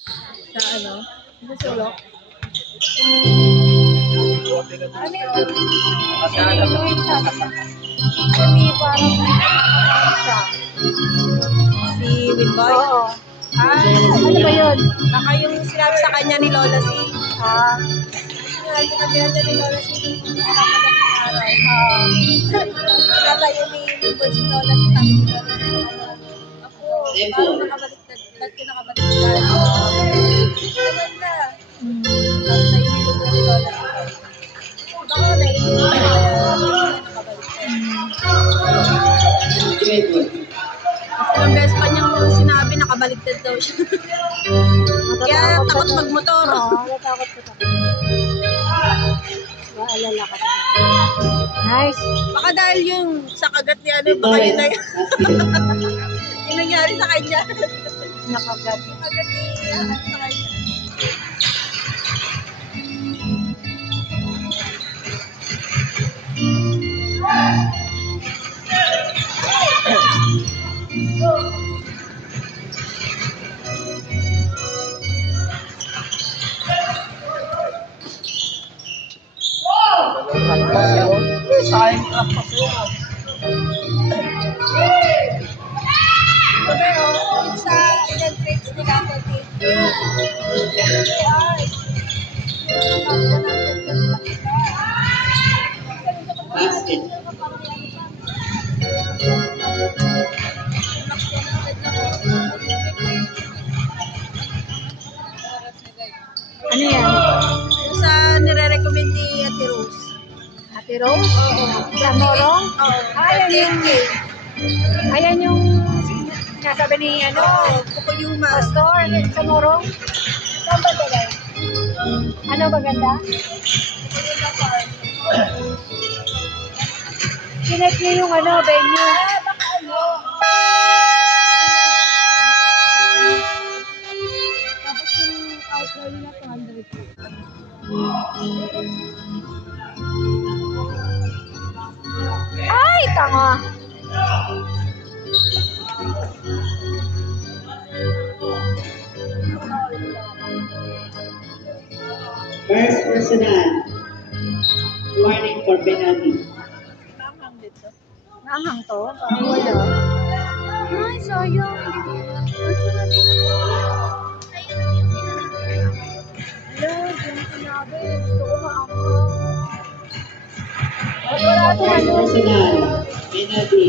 Sa ano? Sa sulok? Ano yun? Si Winboy? Oo. Ano ba yun? Baka yung sinabi sa kanya ni Lola si... Sinabi niya ni Lola si... Lalayo ni Winboy si Lola si sabi ni Lola si ako, parang nakabaliktad. Ba't ko nakabaliktad? Naman na. Tapos na yung luto ni Lola si baka na yung nakabaliktad. Yung best pa niyang sinabi, nakabaligtad daw siya. Kaya takot magmotor. Oo, natakot ko takot. Maalala ka. Nice. Baka dahil yung sa kagat ni ano, baka yun na yun. Yung nangyari sa kanya. Nakagat. Yung kagat niya sa kanya. Sayang ka pa siya. Pero, sa ilang tricks nila ako Basket. Ano yan? yung sa nire-recommend ni Ate Rose. Ate Rose? Sa Morong? Oo. Ayan yung sinasabi ni ano, Fukuyuma. Pastor sa Morong. Saan ba talaga? Ano maganda? Sinet niya yung ano, venue. Baka ano. Tapos yung outdoor nila 200. Ay, tanga. First personal. Warning for penalty. Nakakang dito. Naanghang to? Parang wala. Ay, sayang. Hello, yung sinabi. Gusto ko maanghang. Wala ito First ano. personal. Penalty.